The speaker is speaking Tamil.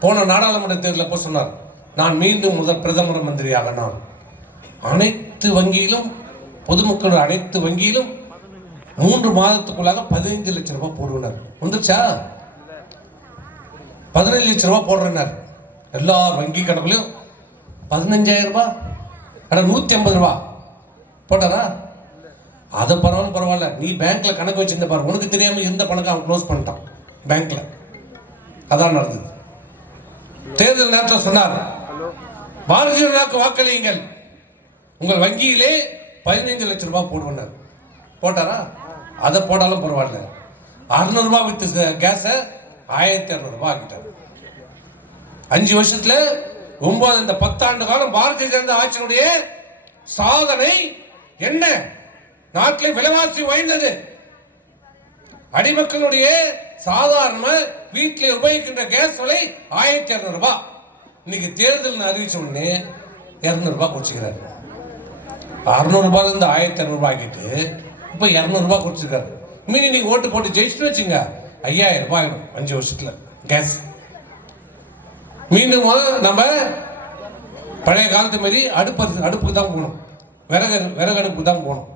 போன நாடாளுமன்ற தேர்தலில் போய் சொன்னார் நான் மீண்டும் முதல் பிரதமர் மந்திரியாக நான். அனைத்து வங்கியிலும் பொதுமக்கள் அனைத்து வங்கியிலும் மூன்று மாதத்துக்குள்ளாக பதினைந்து லட்சம் ரூபாய் போடுவினர் வந்துருச்சா? பதினஞ்சு லட்சம் ரூபாய் போடுறனர் எல்லா வங்கி கணக்குலையும் பதினஞ்சாயிரம் ரூபாய் அட நூற்றி ஐம்பது ரூபா போட்டாரா? அது பரவாயில்ல பரவாயில்ல. நீ பேங்க்ல கணக்கு வச்சிருந்த பாரு. உனக்கு தெரியாம எந்த பணத்தை அவன் க்ளோஸ் பண்ணிட்டான் பேங்க்ல. அதான் நடந்தது. தேர்தல் நேரத்தில் சொன்னார் பாரதிய ஜனதாக்கு வாக்களியுங்கள். உங்கள் வங்கியிலே பதினைந்து லட்சம் ரூபாய் போடுவேன்னார். போட்டாரா? அதை போட்டாலும் பரவாயில்ல. அறுநூறுபா வித்து கேஸை ஆயிரத்தி இரநூறுபா ஆக்கிட்டார். அஞ்சு வருஷத்துல ஒன்பது இந்த பத்தாண்டு காலம் பாரதிய ஜனதா ஆட்சியினுடைய சாதனை என்ன? நாட்டில் விலைவாசி உயர்ந்தது. அடிமக்களுடைய சாதாரணமாக வீட்டில் உபயோகிக்கின்ற கேஸ் விலை ஆயிரத்தி இரநூறு ரூபாய் இன்னைக்கு தேர்தல் அறிவிச்ச உடனே இரநூறு ரூபாய் குறைச்சிக்கிறாரு இருந்து ஆயிரத்தி இரநூறுபா ஆக்கிட்டு இப்போ இரநூறுபா குடிச்சிருக்காரு மீறி நீங்க ஓட்டு போட்டு ஜெயிச்சுட்டு வச்சுங்க ஐயாயிரம் ரூபாய் ஆகிடும் அஞ்சு வருஷத்துல கேஸ். மீண்டும் நம்ம பழைய காலத்து மாதிரி அடுப்பு அடுப்புக்கு தான் போகணும். விறகு விறகு அடுப்புக்கு தான் போகணும்.